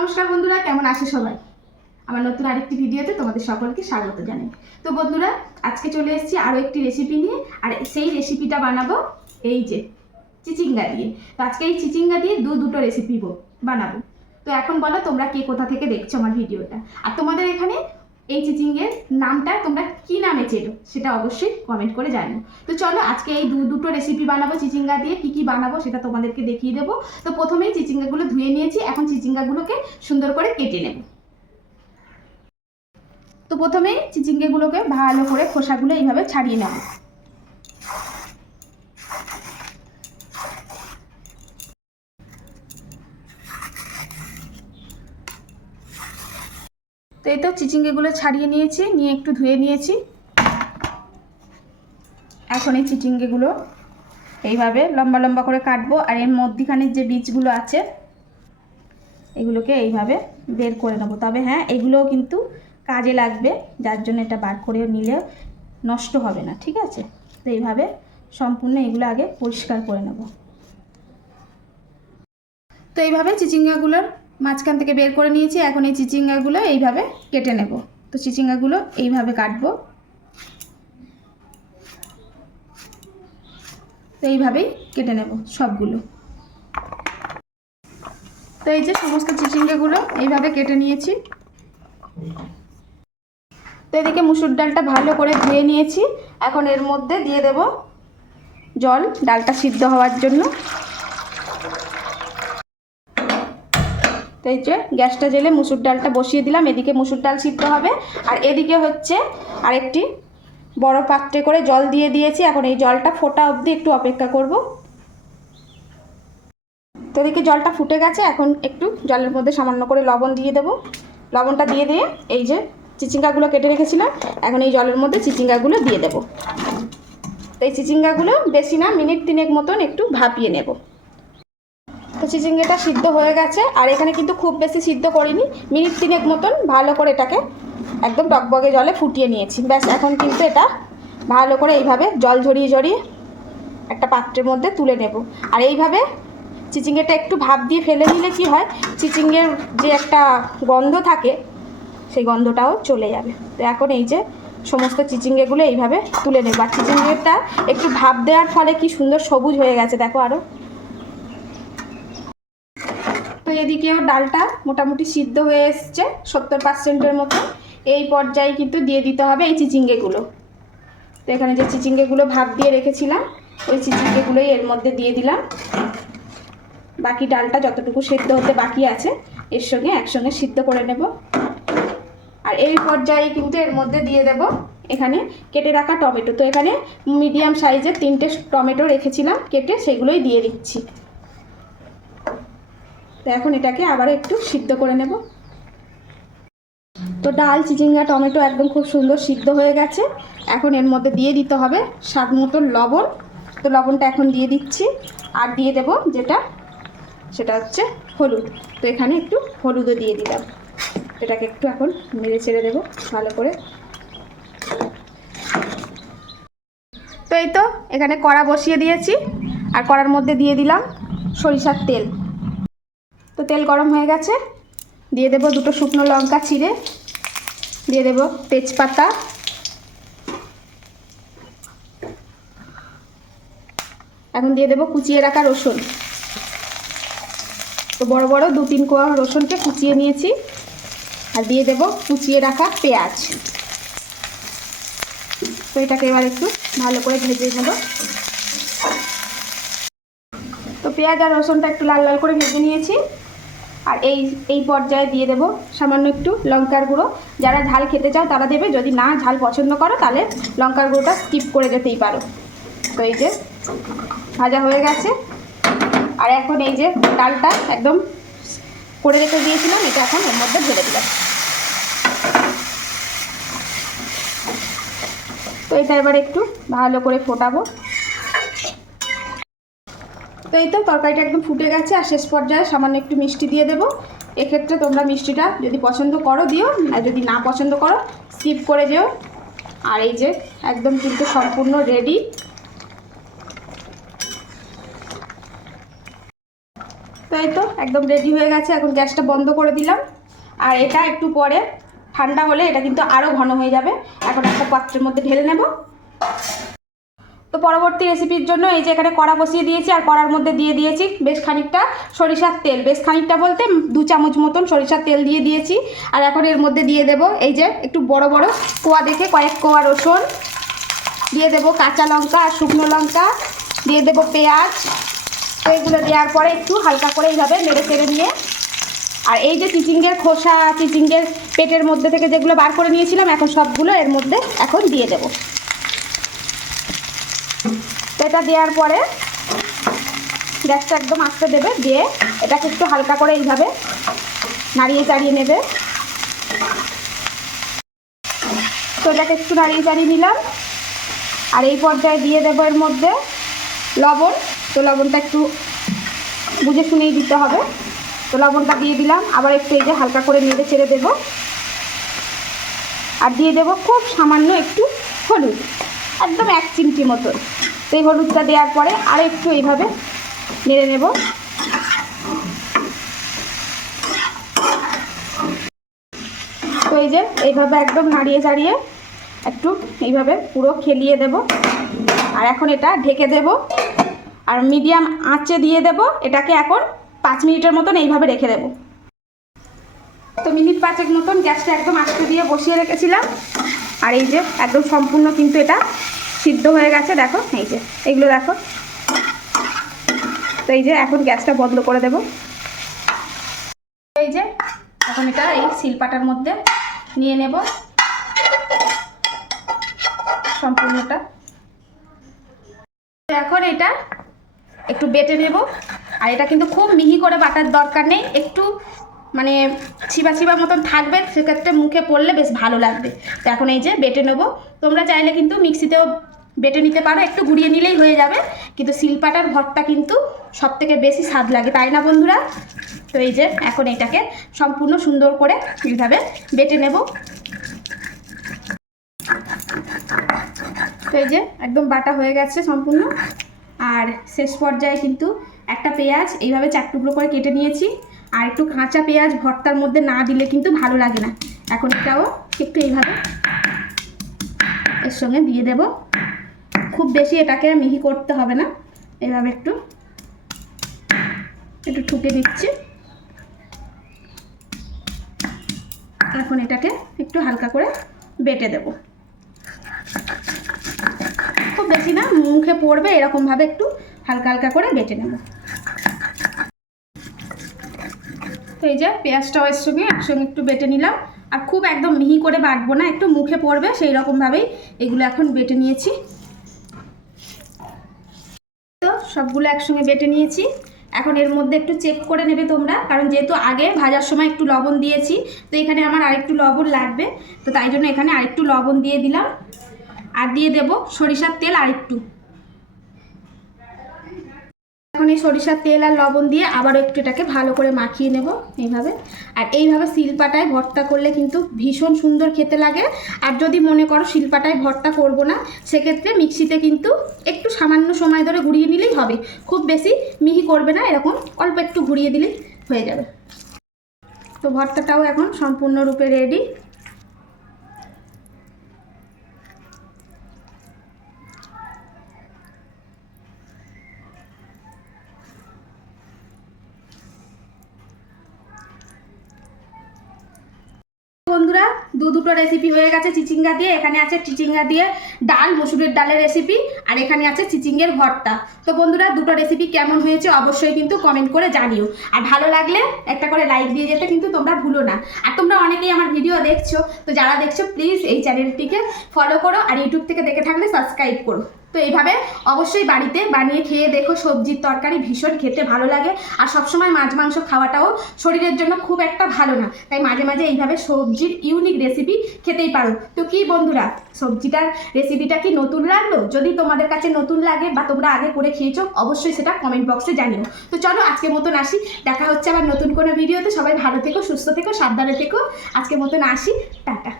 নমস্কার বন্ধুরা, কেমন আছো সবাই? আমার নতুন আরেকটি ভিডিওতে তোমাদের সকলকে স্বাগত জানাই। তো বন্ধুরা, আজকে চলে এসেছি আরও একটি রেসিপি নিয়ে। আর সেই রেসিপিটা বানাবো এই যে চিচিঙ্গা দিয়ে। তো আজকে এই চিচিঙ্গা দিয়ে দুটো রেসিপি বানাবো। তো এখন বলো তোমরা কে কোথা থেকে দেখছো আমার ভিডিওটা, আর তোমাদের এখানে এই চিচিঙ্গের নামটা তোমরা কি নামে চেনো সেটা অবশ্যই কমেন্ট করে জানিও। তো চলো আজকে এই দুটো রেসিপি বানাবো চিচিঙ্গা দিয়ে। কি বানাবো সেটা তোমাদেরকে দেখিয়ে দেবো। তো প্রথমেই চিচিঙ্গাগুলো ধুয়ে নিয়েছি, এখন চিচিঙ্গাগুলোকে সুন্দর করে কেটে নেব। তো প্রথমেই চিচিঙ্গাগুলোকে ভালো করে খোসাগুলো এইভাবে ছাড়িয়ে নেব। তো এই তো চিচিঙ্গাগুলো ছাড়িয়ে নিয়েছি, নিয়ে একটু ধুয়ে নিয়েছি। এখন এই চিচিঙ্গাগুলো এইভাবে লম্বা লম্বা করে কাটবো, আর এর মধ্যখানের যে বীজগুলো আছে এগুলোকে এইভাবে বের করে নেবো। তবে হ্যাঁ, এগুলোও কিন্তু কাজে লাগবে, যার জন্য এটা বার করে নিলে নষ্ট হবে না, ঠিক আছে? তো এইভাবে সম্পূর্ণ এগুলো আগে পরিষ্কার করে নেব। তো এইভাবে চিচিঙ্গাগুলোর মাঝখান থেকে বের করে নিয়েছি। এখন এই চিচিঙ্গাগুলো এইভাবে কেটে নেব। তো চিচিঙ্গাগুলো এইভাবে কাটবো। তো এইভাবেই কেটে নেব সবগুলো। তো এই যে সমস্ত চিচিঙ্গাগুলো এইভাবে কেটে নিয়েছি। তো এদিকে মুসুর ডালটা ভালো করে ধুয়ে নিয়েছি। এখন এর মধ্যে দিয়ে দেব জল, ডালটা সিদ্ধ হওয়ার জন্য। তো এই যে গ্যাসটা জ্বেলে মুসুর ডালটা বসিয়ে দিলাম। এদিকে মুসুর ডাল সিদ্ধ হবে, আর এদিকে হচ্ছে আরেকটি বড় পাত্রে করে জল দিয়ে দিয়েছি। এখন এই জলটা ফোটা অবধি একটু অপেক্ষা করব। তো এদিকে জলটা ফুটে গেছে, এখন একটু জলের মধ্যে সামান্য করে লবণ দিয়ে দেব। লবণটা দিয়ে এই যে চিচিঙ্গাগুলো কেটে রেখেছিলাম, এখন এই জলের মধ্যে চিচিঙ্গাগুলো দিয়ে দেব। তো এই চিচিঙ্গাগুলো বেশি না, মিনিট 3 মতন একটু ভাপিয়ে নেব। তো চিচিঙ্গাটা সিদ্ধ হয়ে গেছে, আর এখানে কিন্তু খুব বেশি সিদ্ধ করিনি, মিনিট 3 মতন ভালো করে এটাকে একদম টকবগে জলে ফুটিয়ে নিয়েছি। ব্যাস, এখন কিন্তু এটা ভালো করে এইভাবে জল ঝরিয়ে ঝরিয়ে একটা পাত্রের মধ্যে তুলে নেব। আর এইভাবে চিচিঙ্গাটা একটু ভাপ দিয়ে ফেলে নিলে কি হয়, চিচিঙ্গের যে একটা গন্ধ থাকে সেই গন্ধটাও চলে যাবে। তো এখন এই যে সমস্ত চিচিঙ্গাগুলো এইভাবে তুলে নেব। আর চিচিঙ্গাটা একটু ভাপ দেওয়ার ফলে কি সুন্দর সবুজ হয়ে গেছে দেখো আরও। তো এদিকেও ডালটা মোটামুটি সিদ্ধ হয়ে এসছে 70% মতো। এই পর্যায়ে কিন্তু দিয়ে দিতে হবে এই চিচিঙ্গাগুলো। তো এখানে যে চিচিঙ্গাগুলো ভাপ দিয়ে রেখেছিলাম ওই চিচিঙ্গাগুলোই এর মধ্যে দিয়ে দিলাম। বাকি ডালটা যতটুকু সিদ্ধ হতে বাকি আছে এর সঙ্গে একসঙ্গে সিদ্ধ করে নেব। আর এই পর্যায়ে কিন্তু এর মধ্যে দিয়ে দেব এখানে কেটে রাখা টমেটো। তো এখানে মিডিয়াম সাইজের 3টে টমেটো রেখেছিলাম কেটে, সেগুলোই দিয়ে দিচ্ছি। তো এখন এটাকে আবার একটু সিদ্ধ করে নেব। তো ডাল, চিচিঙ্গা, টমেটো একদম খুব সুন্দর সিদ্ধ হয়ে গেছে। এখন এর মধ্যে দিয়ে দিতে হবে স্বাদ মতো লবণ। তো লবণটা এখন দিয়ে দিচ্ছি, আর দিয়ে দেব সেটা হচ্ছে হলুদ। তো এখানে একটু হলুদও দিয়ে দিলাম। এটাকে একটু এখন নেড়ে ছেড়ে দেবো ভালো করে। তো এই তো এখানে কড়া বসিয়ে দিয়েছি, আর কড়ার মধ্যে দিয়ে দিলাম সরিষার তেল। তো তেল গরম হয়ে গেছে, দিয়ে দেব 2টো শুকনো লঙ্কা চিড়ে, দিয়ে দেব তেজপাতা, এখন দিয়ে দেব কুচিয়ে রাখা রসুন। তো বড় বড় 2-3 কোয়া রসুনকে কুচিয়ে নিয়েছি, আর দিয়ে দেব কুচিয়ে রাখা পেঁয়াজ। তো এটাকে এবার একটু ভালো করে ভেজে নেব। তো পেঁয়াজ আর রসুনটা একটু লাল লাল করে ভেজে নিয়েছি, আর এই পর্যায়ে দিয়ে দেব সামান্য একটু লঙ্কার গুঁড়ো। যারা ঝাল খেতে চাও তারা দেবে, যদি না ঝাল পছন্দ করো তাহলে লঙ্কার গুঁড়োটা স্কিপ করে যেতেই পারো। তো এই যে ভাজা হয়ে গেছে, আর এখন এই যে ডালটা একদম করে রেখে দিয়েছিলাম, এটা এখন এর মধ্যে ঢেলে দিলাম। তো এটা এবার একটু ভালো করে ফোটাবো। তো এই তো তরকারিটা একদম ফুটে গেছে, আর শেষ পর্যায়ে সামান্য একটু মিষ্টি দিয়ে দেবো। এক্ষেত্রে তোমরা মিষ্টিটা যদি পছন্দ করো দিও, আর যদি না পছন্দ করো স্কিপ করে যেও। আর এই যে একদম কিন্তু সম্পূর্ণ রেডি। তো এই তো একদম রেডি হয়ে গেছে। এখন গ্যাসটা বন্ধ করে দিলাম। আর এটা একটু পরে ঠান্ডা হলে এটা কিন্তু আরও ঘন হয়ে যাবে। এখন একটা পাত্রের মধ্যে ঢেলে নেব। তো পরবর্তী রেসিপির জন্য এই যে এখানে কড়া বসিয়ে দিয়েছি, আর কড়ার মধ্যে দিয়ে দিয়েছি বেশ খানিকটা সরিষার তেল। বেশ খানিকটা বলতে 2 চামচ মতন সরিষার তেল দিয়ে দিয়েছি। আর এখন এর মধ্যে দিয়ে দেব এই যে একটু বড় বড় কোয়া দেখে কয়েক কোয়া রসুন, দিয়ে দেব কাঁচা লঙ্কা আর শুকনো লঙ্কা, দিয়ে দেব পেঁয়াজ। তো এগুলো দেওয়ার পরে একটু হালকা করে এইভাবে নেড়ে চেড়ে নিয়ে, আর এই যে চিচিঙ্গের খোসা, চিচিঙ্গের পেটের মধ্যে থেকে যেগুলো বার করে নিয়েছিলাম, এখন সবগুলো এর মধ্যে এখন দিয়ে দেব। তো এটা দেওয়ার পরে গ্যাসটা একদম আস্তে দেবে, দিয়ে এটাকে একটু হালকা করে এইভাবে নাড়িয়ে চাড়িয়ে নেবে। তো এটাকে একটু নাড়িয়ে চাড়িয়ে নিলাম। আর এই পর্যায়ে দিয়ে দেবো এর মধ্যে লবণ। তো লবণটা একটু বুঝে শুনেই দিতে হবে। তো লবণটা দিয়ে দিলাম। আবার একটু এই যে হালকা করে নেড়ে চেড়ে দেবো। আর দিয়ে দেবো খুব সামান্য একটু হলুদ, একদম 1 চিমটি মতন। তো এই হলুদটা দেওয়ার পরে আরও একটু এইভাবে নেড়ে নেব। তো এই যে এইভাবে একদম নাড়িয়ে চাড়িয়ে একটু এইভাবে পুরো খেলিয়ে দেব। আর এখন এটা ঢেকে দেব, আর মিডিয়াম আঁচে দিয়ে দেব। এটাকে এখন 5 মিনিটের মতন এইভাবে রেখে দেব। তো মিনিট 5 মতন গ্যাসটা একদম আঁচে দিয়ে বসিয়ে রেখেছিলাম। আর এই যে একদম সম্পূর্ণ কিন্তু এটা সিদ্ধ হয়ে গেছে। দেখো এই যে এগুলো দেখো। তো এই যে এখন গ্যাসটা বন্ধ করে দেব। এই যে এখন এটা এই শিলপাটার মধ্যে নিয়ে নেব সম্পূর্ণটা। এখন এটা একটু বেটে নেব। আর এটা কিন্তু খুব মিহি করে বাটার দরকার নেই, একটু মানে ছিবা ছিবা মতন থাকবে, সেক্ষেত্রে মুখে পড়লে বেশ ভালো লাগবে। তো এখন এই যে বেটে নেব। তোমরা চাইলে কিন্তু মিক্সিতেও বেটে নিতে পারো, একটু গুঁড়িয়ে নিলেই হয়ে যাবে। কিন্তু শিলপাটার ভর্তা কিন্তু সবথেকে বেশি স্বাদ লাগে, তাই না বন্ধুরা? তো এই যে এখন এটাকে সম্পূর্ণ সুন্দর করে এইভাবে বেটে নেব। তো এই যে একদম বাটা হয়ে গেছে সম্পূর্ণ। আর শেষ পর্যায়ে কিন্তু একটা পেঁয়াজ এইভাবে 4 টুকরো করে কেটে নিয়েছি। আর একটু কাঁচা পেঁয়াজ ভর্তার মধ্যে না দিলে কিন্তু ভালো লাগে না। এখন এটাও একটু এইভাবে এর সঙ্গে দিয়ে দেব। খুব বেশি এটাকে মিহি করতে হবে না, এইভাবে একটু একটু ঠুকে দিচ্ছি। এখন এটাকে একটু হালকা করে বেটে দেব। খুব বেশি না, মুখে পড়বে এরকমভাবে একটু হালকা হালকা করে বেটে নেব। তো এই যে পেঁয়াজটাও এর সঙ্গে একসঙ্গে একটু বেটে নিলাম। আর খুব একদম মিহি করে বাটবো না, একটু মুখে পড়বে সেই রকমভাবেই এগুলো এখন বেটে নিয়েছি। তো সবগুলো একসঙ্গে বেটে নিয়েছি। এখন এর মধ্যে একটু চেক করে নেবে তোমরা, কারণ যেহেতু আগে ভাজার সময় একটু লবণ দিয়েছি, তো এখানে আমার আরেকটু লবণ লাগবে। তো তাই জন্য এখানে আরেকটু লবণ দিয়ে দিলাম। আর দিয়ে দেব সরিষার তেল আরেকটু। এখন এই সরিষার তেল আর লবণ দিয়ে আবারও একটু এটাকে ভালো করে মাখিয়ে নেব এইভাবে। আর এইভাবে শিলপাটায় ভর্তা করলে কিন্তু ভীষণ সুন্দর খেতে লাগে। আর যদি মনে করো শিলপাটায় ভর্তা করব না, সেক্ষেত্রে মিক্সিতে কিন্তু একটু সামান্য সময় ধরে ঘুরিয়ে নিলেই হবে। খুব বেশি মিহি করবে না, এরকম অল্প একটু ঘুরিয়ে দিলেই হয়ে যাবে। তো ভর্তাটাও এখন সম্পূর্ণরূপে রেডি। বন্ধুরা দুটো রেসিপি হয়ে গেছে চিচিঙ্গা দিয়ে। এখানে আছে চিচিঙ্গা দিয়ে ডাল, মসুরের ডালের রেসিপি, আর এখানে আছে চিচিঙ্গের ভর্তা। তো বন্ধুরা দুটো রেসিপি কেমন হয়েছে অবশ্যই কিন্তু কমেন্ট করে জানিও। আর ভালো লাগলে একটা করে লাইক দিয়ে যেতে কিন্তু তোমরা ভুলো না। আর তোমরা অনেকেই আমার ভিডিও দেখছো, তো যারা দেখছো প্লিজ এই চ্যানেলটিকে ফলো করো, আর ইউটিউব থেকে দেখে থাকলে সাবস্ক্রাইব করো। তো এইভাবে অবশ্যই বাড়িতে বানিয়ে খেয়ে দেখো, সবজির তরকারি ভীষণ খেতে ভালো লাগে। আর সবসময় মাছ মাংস খাওয়াটাও শরীরের জন্য খুব একটা ভালো না, তাই মাঝে মাঝে এইভাবে সবজির ইউনিক রেসিপি খেতেই পারো। তো কি বন্ধুরা, সবজিটার রেসিপিটা কি নতুন লাগলো? যদি তোমাদের কাছে নতুন লাগে বা তোমরা আগে করে খেয়েছো, অবশ্যই সেটা কমেন্ট বক্সে জানিও। তো চলো আজকের মতন আসি, দেখা হচ্ছে আবার নতুন কোনো ভিডিওতে। সবাই ভালো থেকো, সুস্থ থেকো, সাবধানে থেকো। আজকের মতন আসি, টাটা।